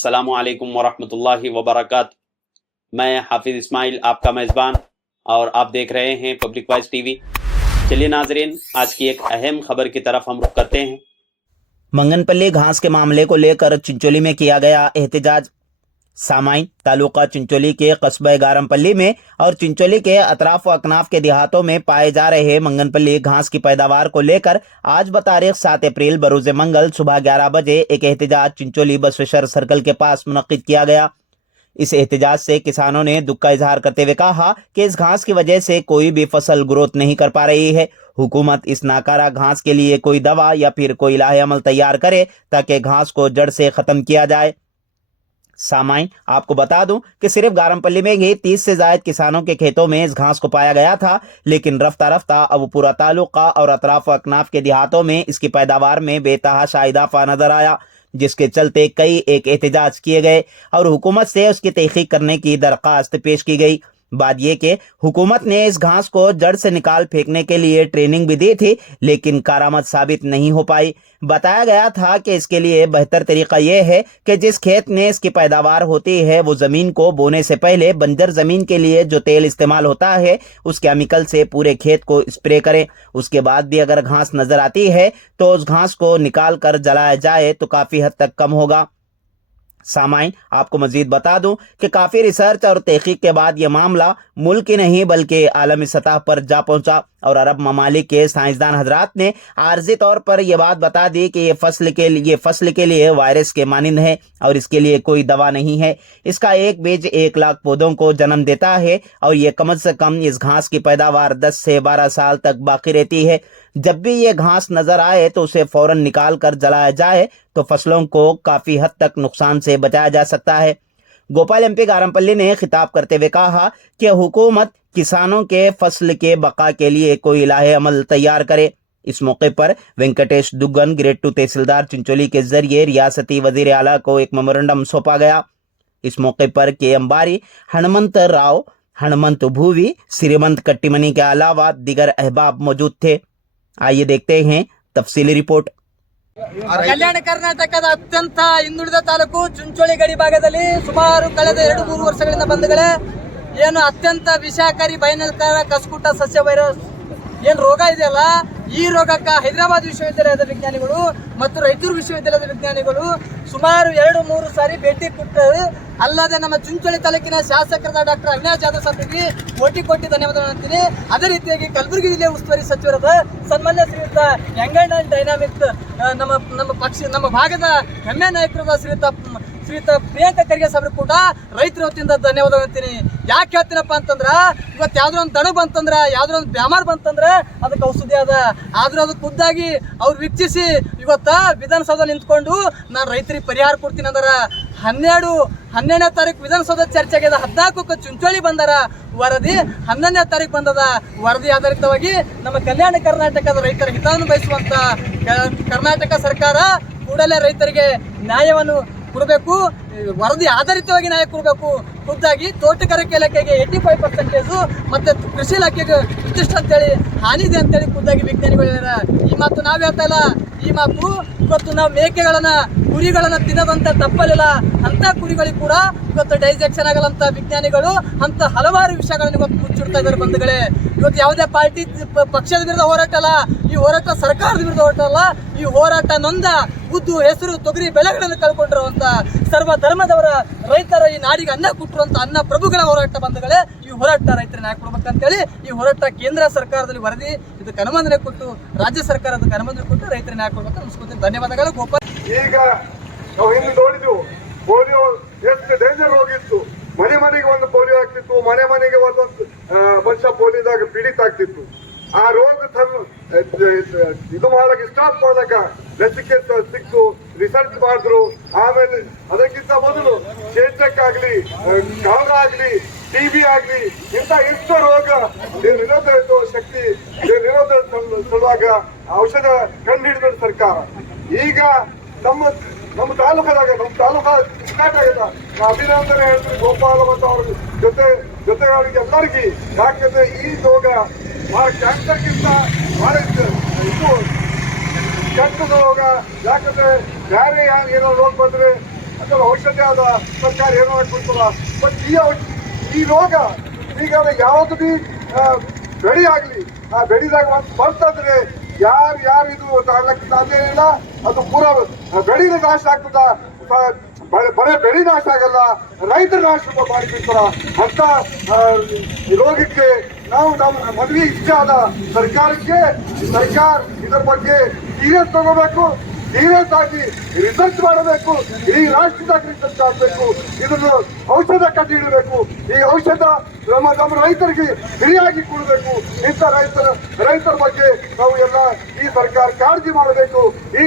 अस्सलामुअलैकुम वरहमतुल्लाहि वबरकातुहू। मैं हाफिज़ इस्माइल आपका मेज़बान और आप देख रहे हैं पब्लिक वॉइस टीवी। चलिए नाजरीन, आज की एक अहम खबर की तरफ हम रुख करते हैं। मंगनपल्ली घास के मामले को लेकर चिंचोली में किया गया एहतजाज। सामाइन तालुका चिंचोली के कस्बे गारमपल्ली में और चिंचोली के अतराफ व अकनाफ के देहातों में पाए जा रहे मंगनपल्ली घास की पैदावार को लेकर आज बतारीख 7 अप्रैल बरोज मंगल सुबह 11 बजे एक एहतजाज चिंचोली बसवेश्वर सर्कल के पास मुनक्किद किया गया। इस एहतजाज से किसानों ने दुख का इजहार करते हुए कहा कि इस घास की वजह से कोई भी फसल ग्रोथ नहीं कर पा रही है। हुकूमत इस नाकारा घास के लिए कोई दवा या फिर कोई इलाही अमल तैयार करे ताकि घास को जड़ से खत्म किया जाए। सामाइन आपको बता दूं कि सिर्फ गारमपल्ली में ही 30 से ज्यादा किसानों के खेतों में इस घास को पाया गया था, लेकिन रफ्ता रफ्ता अब पूरा तालुका और अतराफ अकनाफ के देहातों में इसकी पैदावार में बेतहाशा इजाफा नजर आया, जिसके चलते कई एक एहतजाज किए गए और हुकूमत से उसकी तहकीक करने की दरख्वास्त पेश की गई। बात यह कि हुकूमत ने इस घास को जड़ से निकाल फेंकने के लिए ट्रेनिंग भी दी थी, लेकिन कारामद साबित नहीं हो पाई। बताया गया था कि इसके लिए बेहतर तरीका यह है कि जिस खेत में इसकी पैदावार होती है वो ज़मीन को बोने से पहले बंजर ज़मीन के लिए जो तेल इस्तेमाल होता है उस केमिकल से पूरे खेत को स्प्रे करें। उसके बाद भी अगर घास नज़र आती है तो उस घास को निकाल कर जलाया जाए तो काफ़ी हद तक कम होगा। सामाइन आपको मजीद बता दूं कि काफ़ी रिसर्च और तहकीक के बाद यह मामला मुल्क ही नहीं बल्कि आलमी सतह पर जा पहुंचा और अरब ममालिक के साइंसदान हजरात ने आर्जी तौर पर यह बात बता दी कि ये फसल के लिए वायरस के मानिंद है और इसके लिए कोई दवा नहीं है। इसका एक बीज 1 लाख पौधों को जन्म देता है और ये कम से कम इस घास की पैदावार 10 से 12 साल तक बाकी रहती है। जब भी ये घास नजर आए तो उसे फौरन निकाल कर जलाया जाए तो फसलों को काफी हद तक नुकसान से बचाया जा सकता है। गोपाल एमपी गारमपल्ली ने खिताब करते हुए कहा कि हुकूमत किसानों के फसल के बका के लिए कोई इलाही अमल तैयार करे। इस मौके पर वेंकटेश दुग्गन ग्रेड 2 तहसीलदार चिंचोली के जरिए रियासती वजीर आला को एक मेमोरेंडम सौंपा गया। इस मौके पर के अंबारी, हनुमंत राव, हनुमंत भूवी, श्रीमंत कट्टीमनी के अलावा दीगर अहबाब मौजूद थे। आइए देखते हैं तफसीली रिपोर्ट। ಕಲ್ಯಾಣ ಕರ್ನಾಟಕದ ಅತ್ಯಂತ ಹಿಂದುಳಿದ ತಾಲೂಕು ಚುಂಚೋಳಿ ಗಡಿ ಭಾಗದಲ್ಲಿ ಸುಮಾರು ಕಳೆದ 2-3 ವರ್ಷಗಳಿಂದ ಬಂಧುಗಳೇ ಏನು ಅತ್ಯಂತ ವಿಷಕಾರಿ ಭಯಾನಕ ಕಸ್ಕುಟ ಸಸ್ಯ ವೈರಸ್ ಏನು ರೋಗ ಇದೆಯಲ್ಲ, ಈ ರೋಗಕ್ಕೆ ಹೈದರಾಬಾದ್ ವಿಶ್ವವಿದ್ಯಾಲಯದ ವಿಜ್ಞಾನಿಗಳು ಮತ್ತು ರಾಯಚೂರು ವಿಶ್ವವಿದ್ಯಾಲಯದ ವಿಜ್ಞಾನಿಗಳು ಸುಮಾರು 2-3 ಸಾರಿ ಭೇಟಿ ಕೊಟ್ಟರು. ಅಲ್ಲದೆ ನಮ್ಮ ಚುಂಚೋಳಿ ತಾಲೂಕಿನ ಶಾಸಕರಾದ ಡಾಕ್ಟರ್ ಅವಿನಾಶ್ ಜಾಧವ್ ಸಾಹೇಬರಿಗೆ ಕೋಟಿ ಧನ್ಯವಾದ ಹೇಳ್ತೀನಿ. ಅದೇ ರೀತಿಯಾಗಿ ಕಲಬುರಗಿ ಜಿಲ್ಲೆಯ ಉಸ್ತುವಾರಿ ಸಚಿವರಾದ ಸನ್ಮಾನ್ಯ ಶ್ರೀಯುತ ಯಂಗ್ ಅಂಡ್ ಡೈನಾಮಿಕ್ ನಮ್ಮ ಭಾಗದ ಹೆಮ್ಮೆ ನಾಯಕರಾದ ಶ್ರೀಯುತ ಪ್ರಿಯಾಂಕ ಖರ್ಗೆ ಸಾಹೇಬರು ಕೂಡ ರೈತರ ವತಿಯಿಂದ ಧನ್ಯವಾದ ಹೇಳ್ತೀನಿ. ಯಾಕೆ ಹೇಳ್ತೀನಪ್ಪ ಅಂತಂದ್ರೆ ಇವತ್ತು ಯಾವ್ದೋ ಒಂದು ದಣ ಬಂತಂದ್ರೆ ಯಾವ್ದೋ ಒಂದು ಬ್ಯಾಮಾರ್ ಬಂತಂದ್ರೆ ಅದಕ್ಕೆ ಔಷಧಿ ಅದ. ಆದ್ರೂ ಅದು ಖುದ್ದಾಗಿ ಅವ್ರು ವೀಕ್ಷಿಸಿ ಇವತ್ತ ವಿಧಾನಸೌಧ ನಿಂತ್ಕೊಂಡು ನಾನು ರೈತರಿಗೆ ಪರಿಹಾರ ಕೊಡ್ತೀನಿ ಅಂದ್ರೆ 12ನೇ ತಾರೀಕು ವಿಧಾನಸೌಧ ಚರ್ಚೆ ಆಗ್ಯದ. 14ಕ್ಕೆ ಚುಂಚೋಳಿ ಬಂದಾರ ವರದಿ, 11ನೇ ತಾರೀಕು ಬಂದದ ವರದಿ ಆಧಾರಿತವಾಗಿ ನಮ್ಮ ಕಲ್ಯಾಣ ಕರ್ನಾಟಕದ ರೈತರ ಹಿತವನ್ನು ಬಯಸುವಂತ ಕರ್ನಾಟಕ ಸರ್ಕಾರ ಕೂಡಲೇ ರೈತರಿಗೆ ನ್ಯಾಯವನ್ನು ಕೊಡಬೇಕು, ವರದಿ ಆಧಾರಿತವಾಗಿ ನ್ಯಾಯ ಕೊಡಬೇಕು. ಖುದ್ದಾಗಿ ತೋಟಗಾರಿಕೆ ಇಲಾಖೆಗೆ 85% ಮತ್ತೆ ಕೃಷಿ ಇಲಾಖೆಗೆ ಇಷ್ಟಿಷ್ಟು ಅಂತೇಳಿ ಹಾನಿದೆ ಅಂತೇಳಿ ಖುದ್ದಾಗಿ ವಿಜ್ಞಾನಿಗಳು ಹೇಳ್ಯಾರ. ಈ ಮಾತು ನಾವು ಹೇಳ್ತಾ ಇಲ್ಲ, ಈ ಮಾತು ಇವತ್ತು ನಾವು ಮೇಕೆಗಳನ್ನ ಕುರಿಗಳನ್ನ ತಿನ್ನೋದಂತ ತಪ್ಪಲಿಲ್ಲ, ಅಂತ ಕುರಿಗಳಿಗೆ ಕೂಡ ಇವತ್ತು ಡೈಜೆಕ್ಷನ್ ಆಗಲ್ಲಂತ ವಿಜ್ಞಾನಿಗಳು ಅಂತ ಹಲವಾರು ವಿಷಯಗಳನ್ನು ಇವತ್ತು ಮುಚ್ಚಿಡ್ತಾ ಇದ್ದಾರೆ. ಬಂಧುಗಳೇ, ಇವತ್ತು ಯಾವುದೇ ಪಾರ್ಟಿ ಪಕ್ಷದ ವಿರುದ್ಧ ಹೋರಾಟ ಅಲ್ಲ, ಈ ಹೋರಾಟ ಸರ್ಕಾರದ ವಿರುದ್ಧ ಹೋರಾಟ ಅಲ್ಲ, ಈ ಹೋರಾಟ ನೊಂದ ಉದ್ದು ಹೆಸರು ತೊಗರಿ ಬೆಳೆಗಳನ್ನು ಕಳ್ಕೊಂಡಿರುವಂತ ಸರ್ವ ಧರ್ಮದವರ ರೈತರ ಈ ನಾಡಿಗೆ ಅನ್ನ ಕೊಟ್ಟಿರುವಂತ ಅನ್ನ ಪ್ರಭುಗಳ ಹೋರಾಟ. ಬಂಧುಗಳೇ, ಈ ಹೋರಾಟ ರೈತರನ್ನ ನ್ಯಾಯ ಕೊಡ್ಬೇಕಂತೇಳಿ ಈ ಹೋರಾಟ ಕೇಂದ್ರ ಸರ್ಕಾರದಲ್ಲಿ ವರದಿ ಇದಕ್ಕೆ ಅನುಮೋದನೆ ಕೊಟ್ಟು ರಾಜ್ಯ ಸರ್ಕಾರ ಅದಕ್ಕೆ ಅನುಮೋದನೆ ಕೊಟ್ಟು ರೈತರ ನ್ಯಾಯ ಕೊಡ್ಬೇಕು ಅನ್ಸ್ಕೊತೀನಿ. ಧನ್ಯವಾದಗಳು. ಗೋಪಾಲ್, ಈಗ ನಾವು ಹಿಂದೆ ನೋಡಿದ್ವು ಪೋಲಿಯೋ ಎಷ್ಟು ಡೇಂಜರ್ ಹೋಗಿತ್ತು. ಮನೆಗೆ ಒಂದು ಪೋಲಿಯೋ ಆಗ್ತಿತ್ತು, ಮನೆಗೆ ಒಂದೊಂದು ವರ್ಷ ಪೋಲಿಯೋದಾಗ ಪೀಡಿತ ಆಗ್ತಿತ್ತು. ಆ ರೋಗ ಇದು ಮಾಡಕ್ಕೆ ಸ್ಟಾಪ್ ಮಾಡಕ ಲಸಿಕೆ ಸಿಕ್ತು, ರಿಸರ್ಚ್ ಮಾಡಿದ್ರು. ಆಮೇಲೆ ಅದಕ್ಕಿಂತ ಮೊದಲು ಚೇಚಕ್ ಆಗ್ಲಿ, ಕಾಲರ ಆಗ್ಲಿ, ಟಿಬಿ ಆಗ್ಲಿ, ಇಂಥ ರೋಗ ನಿರೋಧಕ ಶಕ್ತಿ ನಿರೋಧ ಸಲುವಾಗ ಔಷಧ ಕಂಡು ಹಿಡಿದ ಸರ್ಕಾರ. ಈಗ ನಮ್ಮ ತಾಲೂಕದಾಗ ತಾಲೂಕಾ ಸ್ಟಾರ್ಟ್ ಆಗಿದೆ. ಅಭಿನಂದನೆ ಹೇಳ್ತೀವಿ ಗೋಪಾಲ ಮತ್ತು ಅವ್ರ ಜೊತೆಗಳಿಗೆ ಎಲ್ಲರಿಗೆ. ಯಾಕಂದ್ರೆ ಈ ರೋಗ ಕ್ಯಾನ್ಸರ್ಗಿಂತ ಬಹಳ ಇದು ಕೆಟ್ಟದ ರೋಗ. ಯಾಕಂದ್ರೆ ಬೇರೆ ಏನೋ ರೋಗ ಬಂದ್ರೆ ಅಥವಾ ಔಷಧಿ ಆದ ಸರ್ಕಾರ ಏನೋ ಹಾಕ್ಬಿಡ್ತದ. ಬಟ್ ಈ ರೋಗ ಈಗ ಯಾವ್ದು ಬಿ ಬೆಳಿ ಆಗ್ಲಿ, ಆ ಬೆಳಿದಾಗ ಒಂದು ಬರ್ತಂದ್ರೆ ಯಾರು ಇದು ತಾಗ್ಲಕ್ಕೆ ಸಾಧ್ಯ ಇಲ್ಲ. ಅದು ಪೂರ ಬೆಳಿನ ನಾಶ ಆಗ್ತದ, ಬರೇ ಬೆಳಿ ನಾಶ ಆಗಲ್ಲ, ರೈತರ ನಾಶ ಮಾಡಿಬಿಡ್ತಾರ. ಅಂತ ರೋಗಕ್ಕೆ ನಾವು ನಮ್ಮ ಮನವಿ ಇಷ್ಟ ಆದ ಸರ್ಕಾರಕ್ಕೆ, ಸರ್ಕಾರ ಇದರ ಬಗ್ಗೆ ಸೀರಿಯಸ್ ತಗೋಬೇಕು, ಸೀರಿಯಸ್ ಆಗಿ ರಿಸರ್ಚ್ ಮಾಡಬೇಕು, ಈ ರಾಷ್ಟ್ರದಾಗ ರಿಸರ್ಚ್ ಆಗಬೇಕು, ಇದನ್ನು ಔಷಧ ಕಂಡುಹಿಡಬೇಕು. ಈ ಔಷಧ ನಮ್ಮ ರೈತರಿಗೆ ಫ್ರೀಯಾಗಿ ಕೊಡಬೇಕು. ಇಂಥ ರೈತರ ಬಗ್ಗೆ ನಾವು ಎಲ್ಲ ಈ ಸರ್ಕಾರ ಕಾಳಜಿ ಮಾಡಬೇಕು. ಈ